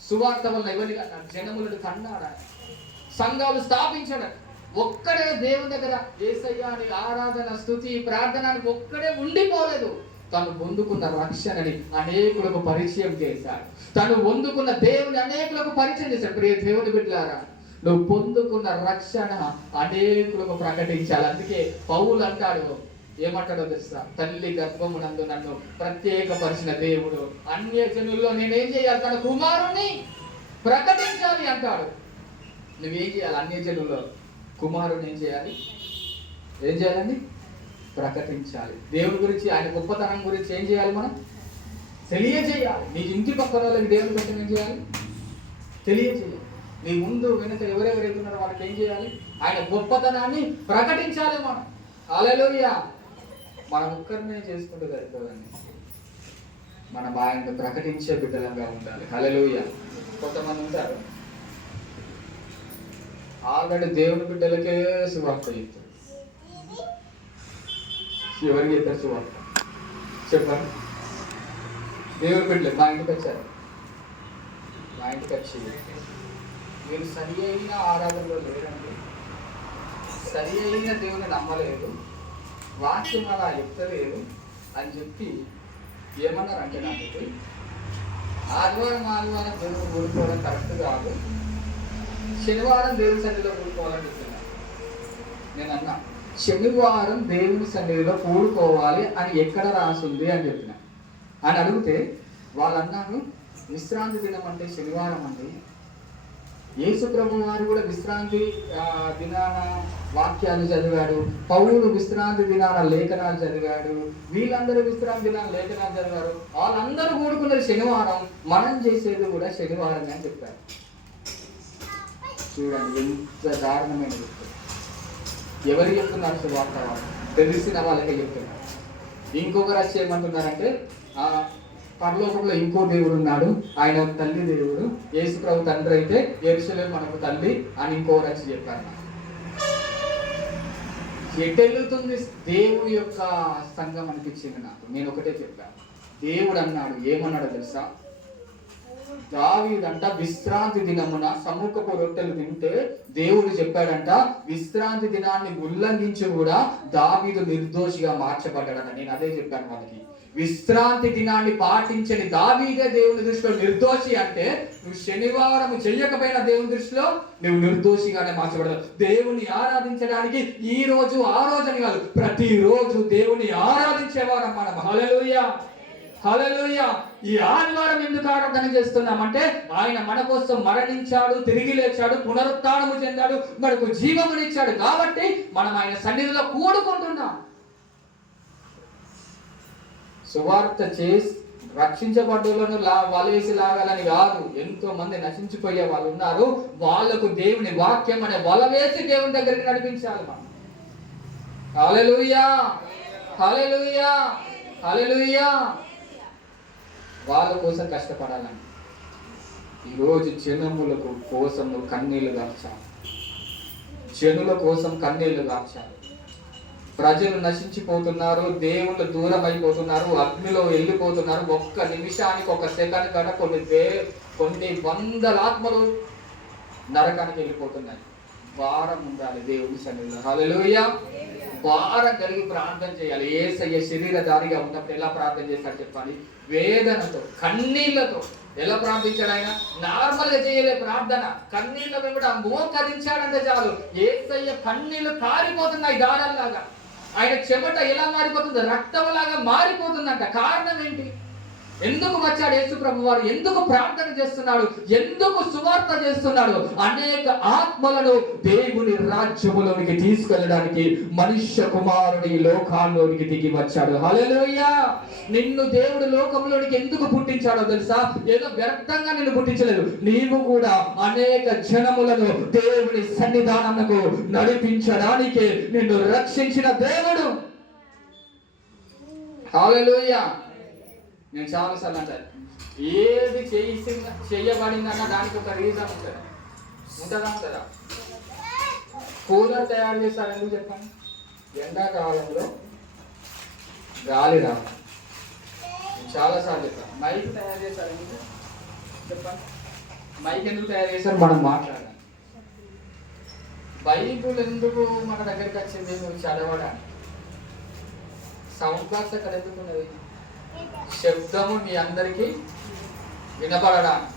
సువార్త వలన ఎవరిని కన్నాడు? జనములను కన్నాడు ఆయన. సంఘాలు స్థాపించాడు. ఒక్కడే దేవుని దగ్గర యేసయ్య అని ఆరాధన, స్తుతి, ప్రార్థనానికి ఒక్కడే ఉండిపోలేదు. తను పొందుకున్న రక్షణని అనేకులకు పరిచయం చేశాడు. తను పొందుకున్న దేవుని అనేకులకు పరిచయం చేశాడు. ప్రియ దేవుని బిడ్డలారా, నువ్వు పొందుకున్న రక్షణ అనేకులకు ప్రకటించాలి. అందుకే పౌలు అంటాడు, ఏమంటాడో తెలుసా? తల్లి గర్భమునందు నన్ను ప్రత్యేకపరిచిన దేవుడు అన్య జనుల్లో నేనేం చేయాలి? తన కుమారుని ప్రకటించాలి అంటాడు. నువ్వేం చేయాలి? అన్య జనుల్లో కుమారుని ఏం చేయాలి? ఏం చేయాలండి? ప్రకటించాలి. దేవుని గురించి, ఆయన గొప్పతనం గురించి ఏం చేయాలి? మనం తెలియజేయాలి. నీ ఇంటి పక్కన వాళ్ళకి దేవుని గురించి ఏం చేయాలి? తెలియజేయాలి. నీ ముందు వెనుక ఎవరెవరైతే ఉన్నారో వాళ్ళకి ఏం చేయాలి? ఆయన గొప్పతనాన్ని ప్రకటించాలి మనం. హల్లెలూయా. మనం ఒక్కరినే చేసుకుంటూ సరిపోదండి, మనం ఆయన్ని ప్రకటించే బిడ్డలంగా ఉండాలి. హల్లెలూయా. కొంతమంది ఉంటారు ఆల్రెడీ దేవుని బిడ్డలకే సువార్త చెప్తారు. ఎవరికి చెప్తారు సువార్త? చెప్పండి. దేవుని బిడ్డలు మా ఇంటికి వచ్చారు. మా ఇంటికి వచ్చి మీరు సరి అయిన ఆరాధనలో లేరండి, సరి అయిన దేవుని నమ్మలేదు, వాక్యం అలా చెప్తలేదు అని చెప్పి ఏమన్నారంటే, నాకు ఆదివారం దేవుని కూడుకోవడం కరెక్ట్ కాదు, శనివారం దేవుని సన్నిధిలో కూడుకోవాలని చెప్తున్నారు. నేను అన్నా, శనివారం దేవుని సన్నిధిలో కూడుకోవాలి అని ఎక్కడ రాసుంది అని చెప్పిన అని అడిగితే వాళ్ళు అన్నారు, విశ్రాంతి దినం అంటే శనివారం అండి. యేసు ప్రభు వారు కూడా విశ్రాంతి దినాన వాక్యాలు చదివాడు, పౌలు విశ్రాంతి దినాన లేఖనాలు చదివాడు, వీళ్ళందరూ విశ్రాంతి దినాన లేఖనాలు చదివారు, వాళ్ళందరూ కూడుకున్నది శనివారం, మనం చేసేది కూడా శనివారమే అని చెప్పారు. చూడండి ఎంత దారుణమైన వ్యక్తి. ఎవరు చెప్తున్నారు సువార్త? తెలిసిన వాళ్ళకే చెప్తున్నారు. ఇంకొకరు వచ్చి ఏమంటున్నారంటే, పరలోకంలో ఇంకో దేవుడు ఉన్నాడు, ఆయన తల్లి దేవుడు, యేసు ప్రభు తండ్రి అయితే యెరూషలేము మనకు తల్లి అని ఇంకోరు వచ్చి చెప్పారు. ఎటెళ్తుంది దేవుడి యొక్క సంఘం అనిపించింది నాకు. నేను ఒకటే చెప్పాను, దేవుడు అన్నాడు, ఏమన్నాడో తెలుసా? దావీదంట విశ్రాంతి దినమున సముఖపు రొట్టెలు తింటే దేవుడు చెప్పాడంట, విశ్రాంతి దినాన్ని ఉల్లంఘించి కూడా దావీదు నిర్దోషిగా మార్చబడ్డాడట. నేను అదే చెప్పాను వాళ్ళకి. విశ్రాంతి దినాన్ని పాటించని దావీదే దేవుని దృష్టిలో నిర్దోషి అంటే, నువ్వు శనివారం చెయ్యకపోయినా దేవుని దృష్టిలో నువ్వు నిర్దోషిగానే మార్చబడతావు. దేవుని ఆరాధించడానికి ఈ రోజు ఆ రోజు అని కాదు, ప్రతిరోజు దేవుని ఆరాధించేవారం మనం. హల్లెలూయా, హల్లెలూయా. ఈ ఆదివారం ఎందుకు ఆరాధన చేస్తున్నామంటే, ఆయన మన కోసం మరణించాడు, తిరిగి లేచాడు, పునరుత్థానము చెందాడు, మనకు జీవమునిచ్చాడు కాబట్టి మనం ఆయన సన్నిధిలో కూడుకుంటున్నాం. సువార్త చేసి రక్షించబడ్డోళ్ళను వలేసి లాగాలని కాదు. ఎంతో మంది నశించిపోయే వాళ్ళు ఉన్నారు, వాళ్లకు దేవుని వాక్యం అనే వల వేసి దేవుని దగ్గరికి నడిపించాలి మనం. హల్లెలూయా, హల్లెలూయా, హల్లెలూయా. వాళ్ళ కోసం కష్టపడాలని ఈరోజు జనములకు కోసం కన్నీళ్లు గార్చాలి, జనుల కోసం కన్నీళ్లు గార్చాలి. ప్రజలు నశించిపోతున్నారు, దేవుళ్ళు దూరం అయిపోతున్నారు, అగ్నిలో వెళ్ళిపోతున్నారు. ఒక్క నిమిషానికి, ఒక సెకండ్ కన్నా కొన్ని వందల ఆత్మలు నరకానికి వెళ్ళిపోతున్నాయి. భారం ఉండాలి దేవుని సన్నిధిలో. హల్లెలూయా. భారం కలిగి ప్రార్థన చేయాలి. యేసయ్య శరీరధారిగా ఉన్నప్పుడు ఎలా ప్రార్థన చేశాడు చెప్పాలి? వేదనతో, కన్నీళ్లతో ఎలా ప్రార్థించాడు ఆయన? నార్మల్ గా చేయలే ప్రార్థన, కన్నీళ్ళ వెంబడి మోకరించాడంటే చాలు యేసయ్య కన్నీళ్లు కారిపోతున్నాయి దారాల్లాగా. ఆయన చెమట ఎలా మారిపోతుంది? రక్తంలాగా మారిపోతుందంట. కారణం ఏంటి? ఎందుకు వచ్చాడు యేసు ప్రభు వారు? ఎందుకు ప్రార్థన చేస్తున్నాడు? ఎందుకు సువార్త చేస్తున్నాడు? అనేక ఆత్మలను దేవుని రాజ్యములోనికి తీసుకెళ్ళడానికి మనుష్య కుమారుడి లోకాల్లోనికి దిగి వచ్చాడు. హల్లెలూయా! నిన్ను దేవుడు లోకంలోనికి ఎందుకు పుట్టించాడో తెలుసా? ఏదో వ్యర్థంగా నిన్ను పుట్టించలేదు. నీవు కూడా అనేక జనములను దేవుని సన్నిధానమునకు నడిపించడానికి నిన్ను రక్షించిన దేవుడు. హల్లెలూయా! నేను చాలాసార్లు అంటాను, ఏది చేయబడిందన్న దానికి ఒక రీజన్ ఉంటుంది. ఉంటుందా? కూలర్ తయారు చేస్తారు ఎందుకు చెప్పండి? ఎండాకాలంలో గాలి రా. చాలాసార్లు చెప్పాను. మైక్ తయారు చేస్తారు ఎందుకు చెప్పండి? మైక్ ఎందుకు తయారు చేశారు? మనం మాట్లాడాలి. బైబుల్ ఎందుకు మన దగ్గరికి వచ్చింది? నువ్వు చదవడానికి. సౌండ్ బాక్స్ అక్కడ ఎందుకు ఉన్నది? శబ్దము మీ అందరికీ వినపడడానికి.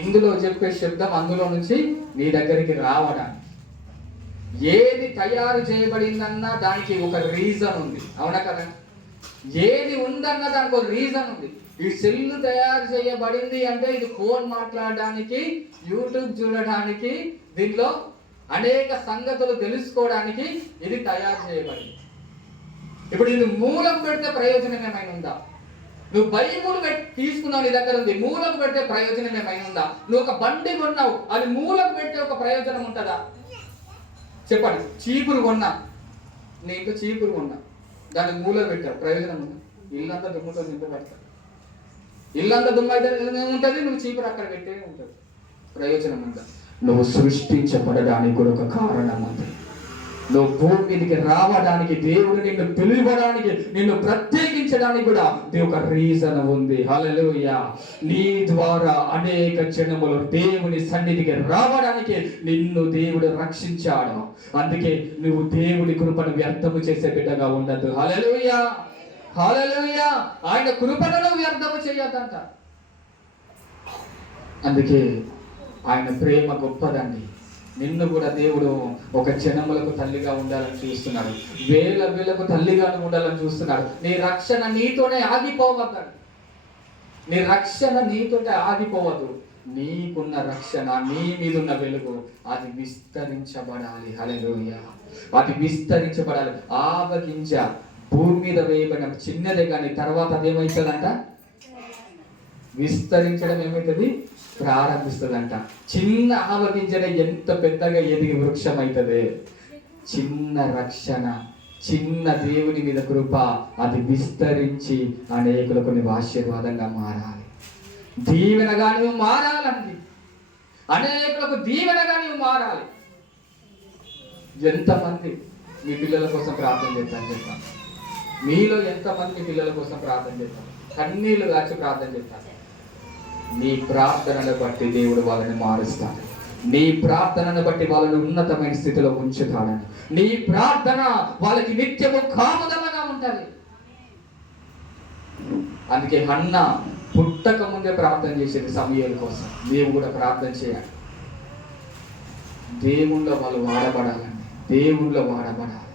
ఇందులో చెప్పే శబ్దం అందులో నుంచి నీ దగ్గరికి రావడానికి. ఏది తయారు చేయబడిందన్నా దానికి ఒక రీజన్ ఉంది, అవునా కదా? ఏది ఉందన్నా దానికి ఒక రీజన్ ఉంది. ఈ సెల్ తయారు చేయబడింది అంటే ఇది ఫోన్ మాట్లాడడానికి, యూట్యూబ్ చూడడానికి, దీనిలో అనేక సంగతులు తెలుసుకోవడానికి ఇది తయారు చేయబడింది. ఇప్పుడు ఇది మూలం పెడితే ప్రయోజనం ఏమైనా ఉందా? నువ్వు బైబుల్ తీసుకున్నావు, నీ దగ్గర ఉంది, మూలకు పెడితే ప్రయోజనం ఏమైనా ఉందా? నువ్వు ఒక బండి కొన్నావు, అది మూలకు పెడితే ఒక ప్రయోజనం ఉంటుందా? చెప్పండి. చీపురు కొన్నా, నీ ఇంట్లో చీపురు కొన్నా, దాన్ని మూలకు పెట్టావు, ప్రయోజనం ఉందా? ఇల్లంతా దుమ్ముతో నింపబడతాడు. ఇల్లంతా దుమ్ము అయితే ఉంటుంది, నువ్వు చీపురు అక్కడ పెట్టే ఉంటుంది. ప్రయోజనం ఉందా? నువ్వు సృష్టించబడడానికి కూడా ఒక కారణం ఉంది. నువ్వు భూమి మీదకి రావడానికి, దేవుడు నిన్ను పిలువడానికి, నిన్ను ప్రత్యేకించడానికి కూడా ఒక రీజన్ ఉంది. హల్లెలూయా! నీ ద్వారా అనేక జనములు దేవుని సన్నిధికి రావడానికి నిన్ను దేవుడు రక్షించాడు. అందుకే నువ్వు దేవుడి కృపను వ్యర్థము చేసే బిడ్డగా ఉండద్దు. హల్లెలూయా! హల్లెలూయా! ఆయన కృపను వ్యర్థము చేయొద్దంట. అందుకే ఆయన ప్రేమ గొప్పదండి. నిన్ను కూడా దేవుడు ఒక జనములకు తల్లిగా ఉండాలని చూస్తున్నాడు. వేలకు తల్లిగా ఉండాలని చూస్తున్నాడు. నీ రక్షణ నీతోనే ఆగిపోవద్దు. నీ రక్షణ నీతోనే ఆగిపోవద్దు. నీకున్న రక్షణ, నీ మీదున్న వెలుగు అది విస్తరించబడాలి. హల్లెలూయా! అది విస్తరించబడాలి. ఆవగింజ భూమి మీద వేయబడిన చిన్నదే కానీ తర్వాత అదేమవుతుందంట? విస్తరించడం ఏమవుతుంది? ప్రారంభిస్తుందంట. చిన్న ఆవగింజనే ఎంత పెద్దగా ఎదిగి వృక్షం అవుతుంది. చిన్న రక్షణ, చిన్న దేవుని మీద కృప అది విస్తరించి అనేకులకు నీవు ఆశీర్వాదంగా మారాలి. దీవెనగా నువ్వు మారాలండి. అనేకులకు దీవెనగా నువ్వు మారాలి. ఎంతమంది మీ పిల్లల కోసం ప్రార్థన చేస్తాను చెప్తాను. మీలో ఎంతమంది మీ పిల్లల కోసం ప్రార్థన చేస్తాను? కన్నీళ్లు కాచి ప్రార్థన చేస్తాను. నీ ప్రార్థనను బట్టి దేవుడు వాళ్ళని మారుస్తాడు. నీ ప్రార్థనను బట్టి వాళ్ళని ఉన్నతమైన స్థితిలో ఉంచుతాడని. నీ ప్రార్థన వాళ్ళకి నిత్యము కాముదలగా ఉంటుంది. అందుకే హన్న పుట్టక ముందే ప్రార్థన చేసేది సమూయేలు కోసం. నీవు కూడా ప్రార్థన చేయాలి. దేవుళ్ళో వాళ్ళు వాడబడాలండి. దేవుళ్ళో వాడబడాలి.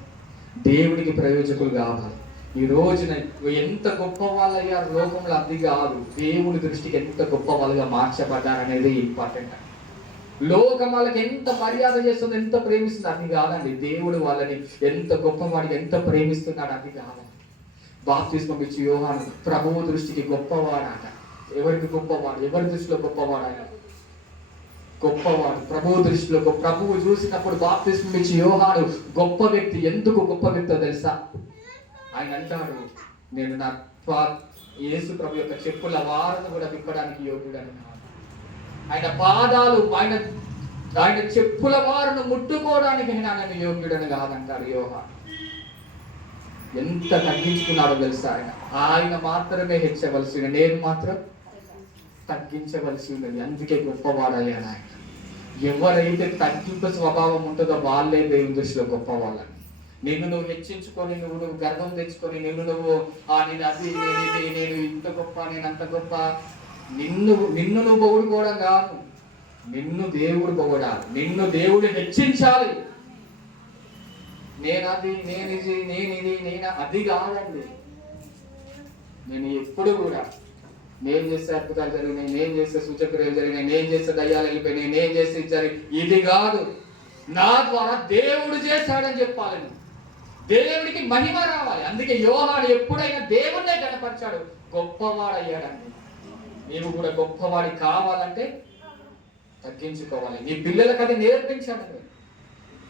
దేవుడికి ప్రయోజకులు కావాలి. ఈ రోజున ఎంత గొప్ప వాళ్ళయ్యారు లోకంలో అది కాదు, దేవుడి దృష్టికి ఎంత గొప్ప వాళ్ళుగా మార్చబడ్డారనేది ఇంపార్టెంట్. లోకం వాళ్ళకి ఎంత మర్యాద చేస్తుంది, ఎంత ప్రేమిస్తుంది అది కాదండి. దేవుడు వాళ్ళని ఎంత గొప్పవాడికి ఎంత ప్రేమిస్తున్నాడు అది కాదండి. బాప్తిస్మం ఇచ్చి యోహాను ప్రభువు దృష్టికి గొప్పవాడట. ఎవరికి గొప్పవాడు? ఎవరి దృష్టిలో గొప్పవాడు? గొప్పవాడు ప్రభువు దృష్టిలో. ప్రభువు చూసినప్పుడు బాప్తిస్మం ఇచ్చి యోహాను గొప్ప వ్యక్తి. ఎందుకు గొప్ప వ్యక్తో తెలుసా? ఆయన అంటాడు, నేను నా యేసు ప్రభు యొక్క చెప్పుల వారను కూడా విప్పడానికి యోగ్యుడని. ఆయన పాదాలు, ఆయన చెప్పుల వారును ముట్టుకోవడానికి నేను యోగ్యుడని కాదంటాడు యోహాను. ఎంత తగ్గించుకున్నాడో తెలుసా? ఆయన మాత్రమే హెచ్చవలసి, నేను మాత్రం తగ్గించవలసి ఉన్నది. అందుకే గొప్పవాడయ్యాడు ఆయన. ఎవరైతే తగ్గింపు స్వభావం ఉంటుందో వాళ్ళే దేవుని దృష్టిలో గొప్పవాళ్ళని. నిన్ను నువ్వు హెచ్చించుకొని, నువ్వు గర్వం తెచ్చుకొని, నిన్ను నువ్వు నేను అది నేను ఇంత గొప్ప, నేను అంత గొప్ప, నిన్ను నువ్వు పొగుడుకోవడం కాదు, నిన్ను దేవుడు పొగడాలి, నిన్ను దేవుడు హెచ్చించాలి. నేను అది కాదండి. నేను ఎప్పుడు కూడా నేను చేస్తే అద్భుతాలు జరిగినాయి, నేను చేస్తే సూచక్రియలు జరిగినాయి, నేను చేస్తే దయ్యాలు వెళ్ళిపోయినాయి, నేను చేస్తే ఇది కాదు. నా ద్వారా దేవుడు చేశాడని చెప్పాలని, దేవుడికి మహిమ రావాలి. అందుకే యోహాను ఎప్పుడైనా దేవుణ్ణే కనపరిచాడు, గొప్పవాడయ్యాడండి. నీవు కూడా గొప్పవాడి కావాలంటే తగ్గించుకోవాలి. నీ పిల్లలకు అది నేర్పించాడు.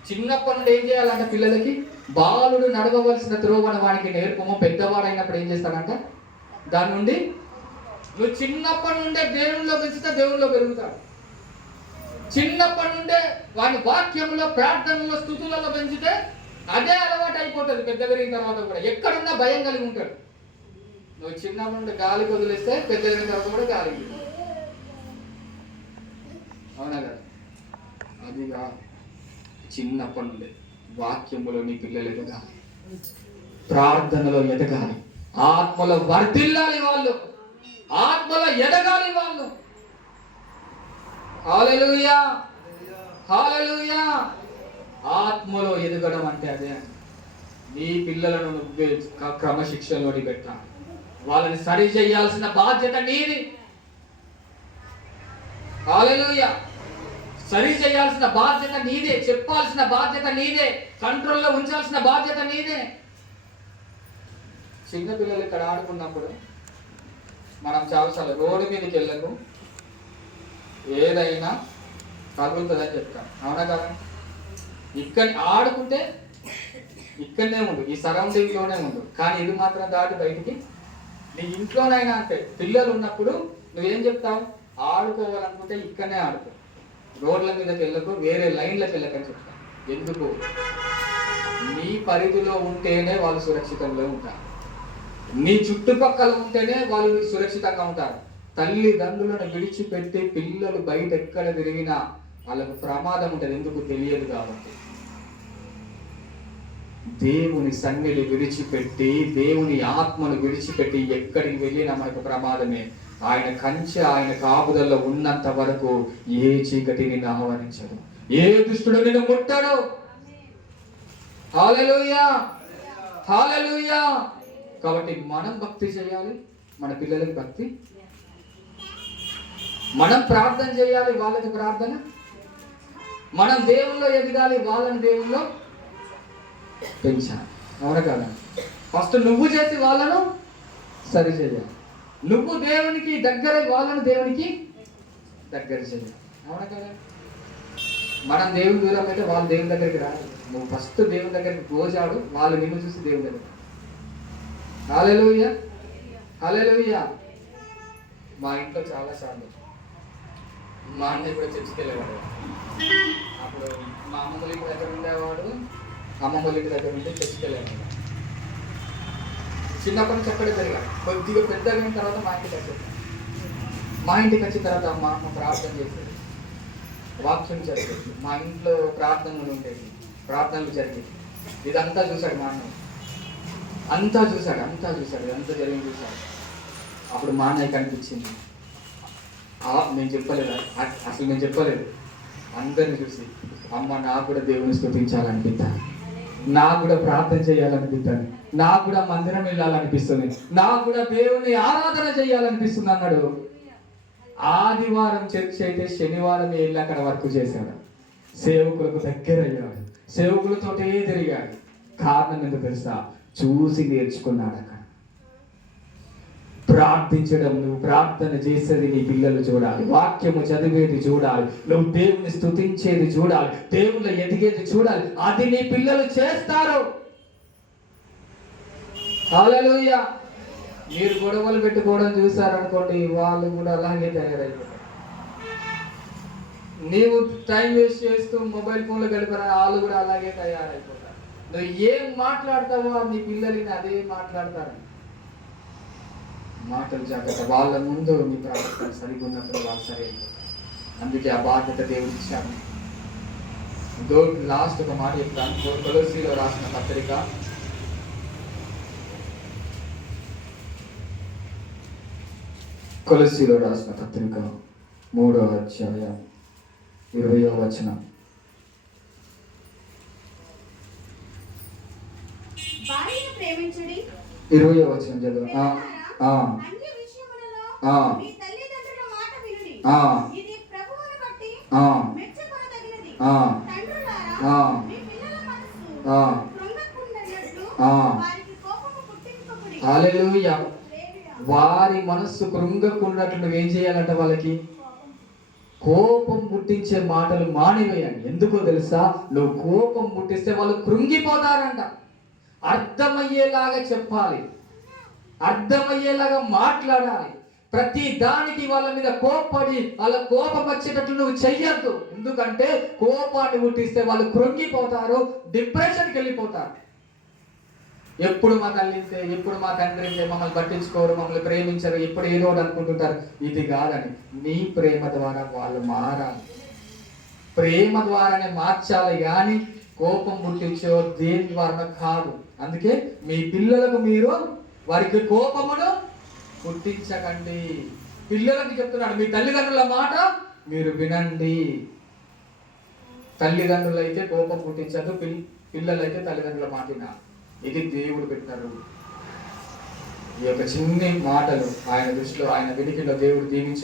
చిన్నప్పటి నుండి ఏం చేయాలంటే పిల్లలకి బాలుడు నడవవలసిన త్రోవను వానికి నేర్పము. పెద్దవాడైనప్పుడు ఏం చేస్తాడంట, దాని నుండి నువ్వు చిన్నప్పటి నుండే దేవునిలో పెంచితే దేవునిలో పెరుగుతాడు. చిన్నప్పటి నుండే వాని వాక్యంలో, ప్రార్థనలో, స్తుతులలో పెంచితే అదే అలవాటు అయిపోతుంది. పెద్ద పెరిగిన తర్వాత కూడా ఎక్కడున్నా భయం కలిగి ఉంటాడు. నువ్వు చిన్నప్పటి నుండి గాలి వదిలేస్తే పెద్ద పెరిగిన తర్వాత కూడా గాలి. అవునా కదా? అదిగా చిన్నప్పటి నుండి వాక్యములో నీ పిల్లలు ఎదగాలి, ప్రార్థనలో ఎదగాలి, ఆత్మలో వర్ధిల్లాలి, వాళ్ళు ఆత్మలో ఎదగాలి వాళ్ళు. హల్లెలూయా, హల్లెలూయా. ఆత్మలో ఎదగడం అంటే అదే. నీ పిల్లలను నువ్వే క్రమశిక్షణలోని పెట్టాలి. వాళ్ళని సరి చేయాల్సిన బాధ్యత నీది. హల్లెలూయా. సరి చేయాల్సిన బాధ్యత నీదే, చెప్పాల్సిన బాధ్యత నీదే, కంట్రోల్లో ఉంచాల్సిన బాధ్యత నీదే. చిన్నపిల్లలు ఇక్కడ ఆడుకున్నప్పుడు మనం చాలాసార్లు రోడ్డు మీదకి వెళ్ళకు, ఏదైనా తగులుతుందని చెప్తాం. అవునా కదా? ఇక్కడ ఆడుకుంటే ఇక్కడనే ఉండు, ఈ సరౌండింగ్లోనే ఉండు. కానీ ఇది మాత్రం దాటి బయటికి నీ ఇంట్లోనైనా అంటే పిల్లలు ఉన్నప్పుడు నువ్వేం చెప్తావు? ఆడుకోవాలనుకుంటే ఇక్కడనే ఆడుకో, రోడ్ల మీదకి వెళ్ళకు, వేరే లైన్లకు వెళ్ళకని చెప్తాను. ఎందుకు? నీ పరిధిలో ఉంటేనే వాళ్ళు సురక్షితంగా ఉంటారు. నీ చుట్టుపక్కల ఉంటేనే వాళ్ళు సురక్షితంగా ఉంటారు. తల్లిదండ్రులను విడిచిపెట్టి పిల్లలు బయట ఎక్కడ తిరిగినా వాళ్ళకు ప్రమాదం ఉంటుంది. ఎందుకు? తెలియదు కాబట్టి. దేవుని సన్నిధి విడిచిపెట్టి, దేవుని ఆత్మను విడిచిపెట్టి ఎక్కడికి వెళ్ళినా మనకు ప్రమాదమే. ఆయన కంచె, ఆయన కాపుదల్లో ఉన్నంత వరకు ఏ చీకటి నిన్ను ఆహ్వానించడు, ఏ దుష్టుడు నిన్ను ముట్టడు. హల్లెలూయా, హల్లెలూయా. కాబట్టి మనం భక్తి చేయాలి, మన పిల్లలకి భక్తి. మనం ప్రార్థన చేయాలి, వాళ్ళకి ప్రార్థన. మనం దేవుల్లో ఎదగాలి, వాళ్ళని దేవుల్లో పెంచాలి. అవునా కదా? ఫస్ట్ నువ్వు చేసి వాళ్ళను సరి చేయాలి. నువ్వు దేవునికి దగ్గర, వాళ్ళను దేవునికి దగ్గర చేయాలి. అవునా కదా? మనం దేవుని దూరం అయితే వాళ్ళు దేవుని దగ్గరికి రాదు. నువ్వు ఫస్ట్ దేవుని దగ్గరికి గోజాడు, వాళ్ళు నిన్ను చూసి దేవుని దగ్గర. హల్లెలూయా, హల్లెలూయా. మా ఇంట్లో చాలా సార్లు మా అన్నయ్య కూడా చర్చికి వెళ్ళేవాడు. అప్పుడు మా అమ్మమ్మ ఇంటి దగ్గర ఉండేవాడు, అమ్మమ్మ ఇంటి దగ్గర ఉంటే చర్చికి వెళ్ళేవాడు. చిన్నప్పటి నుంచి అక్కడే పెరిగాడు. కొద్దిగా పెద్దగా అయిన తర్వాత మా ఇంటికి వచ్చేది. మా ఇంటికి వచ్చిన తర్వాత మా అమ్మ ప్రార్థన చేసేది, వాక్యం జరిగేది, మా ఇంట్లో ప్రార్థనలు ఉండేది, ప్రార్థనలు జరిగేది. ఇదంతా చూశాడు మా అన్నయ్య, అంతా చూశాడు, అంతా జరిగింది చూశాడు. అప్పుడు మా అన్నయ్యకి అనిపించింది, నేను చెప్పలేదు, అసలు నేను చెప్పలేదు, అందరిని చూసి అమ్మ నాకు కూడా దేవుని స్తుతించాలనిపిస్తాను, నాకు కూడా ప్రార్థన చేయాలనిపిస్తాను, నాకు కూడా మందిరం వెళ్ళాలనిపిస్తుంది, నాకు కూడా దేవుని ఆరాధన చేయాలనిపిస్తుంది అన్నాడు. ఆదివారం చర్చ్ అయితే శనివారం వెళ్ళి అక్కడ వర్క్ చేశాడు. సేవకులకు దగ్గర అయ్యాడు, సేవకులతోటే తిరిగాడు. కారణం ఎందుకు తెలుసా? చూసి నేర్చుకున్నాడు. అక్కడ ప్రార్థించడం, నువ్వు ప్రార్థన చేసేది నీ పిల్లలు చూడాలి, వాక్యము చదివేది చూడాలి, నువ్వు దేవుని స్తుతించేది చూడాలి, దేవుళ్ళు ఎదిగేది చూడాలి. అది నీ పిల్లలు చేస్తారు. హల్లెలూయా. మీరు గొడవలు పెట్టుకోవడం చూసారనుకోండి, వాళ్ళు కూడా అలాగే తయారైపోతారు. నీవు టైం వేస్ట్ చేస్తూ మొబైల్ ఫోన్లో గడిపారు, వాళ్ళు కూడా అలాగే తయారైపోతారు. నువ్వు ఏం మాట్లాడతావో నీ పిల్లలని అదే మాట్లాడతారు. మాటలు జాగ్రత్త. వాళ్ళ ముందు నీ ప్రవర్తన సరిగా ఉన్నప్పుడు వాళ్ళు సరి అయిపోతారు. అందుకే ఆ బాధ్యత దేవుడు ఇచ్చాను. లాస్ట్ ఒక మాట చెప్తాను. కొలొస్సీలో రాసిన పత్రిక 3 కొలస్సీలో రాసిన పత్రిక 3వ అధ్యాయం 20వ వచనం. భార్యను ప్రేమించుడి. 20వ వచనం చదువు. అన్ని విషయములలో మీ తల్లిదండ్రుల మాట వినుడి. ఇది ప్రభువును బట్టి మెచ్చుకొనదగినది. తండ్రులారా, మీ పిల్లల మనస్సు కృంగకుండనట్లు వారికి కోపము పుట్టింపకుడి. హల్లెలూయా. వారి మనస్సు కృంగకున్నట్లు నువ్వేం చేయాలంట? వాళ్ళకి కోపం పుట్టించే మాటలు మానివేయండి. ఎందుకో తెలుసా? నువ్వు కోపం పుట్టిస్తే వాళ్ళు కృంగిపోతారంట. అర్థమయ్యేలాగా చెప్పాలి, అర్థమయ్యేలాగా మాట్లాడాలి. ప్రతి దానికి వాళ్ళ మీద కోప్పడి వాళ్ళ కోపం వచ్చేటట్లు నువ్వు చెయ్యొద్దు. ఎందుకంటే కోపాన్ని పుట్టిస్తే వాళ్ళు కృంగిపోతారు, డిప్రెషన్కి వెళ్ళిపోతారు. ఎప్పుడు మా తల్లి ఇంతే, ఎప్పుడు మా తండ్రి ఇంతే, మమ్మల్ని పట్టించుకోరు, మమ్మల్ని ప్రేమించరు, ఎప్పుడు ఏదో ఒకటి అనుకుంటుంటారు. ఇది కాదని నీ ప్రేమ ద్వారా వాళ్ళు మారాలి. ప్రేమ ద్వారానే మార్చాలి కానీ కోపం పుట్టించో దేని ద్వారా కాదు. అందుకే మీ పిల్లలకు మీరు వారికి కోపమును పుట్టించకండి. పిల్లలకు చెప్తున్నాడు, మీ తల్లిదండ్రుల మాట మీరు వినండి. తల్లిదండ్రులు అయితే కోపం పుట్టించద్దు, పిల్లలైతే తల్లిదండ్రుల మాట వినాలి. ఇది దేవుడు పెట్టినారు. ఈ యొక్క చిన్ని మాటలు ఆయన దృష్టిలో, ఆయన వెనుకలో దేవుడు దీవించు.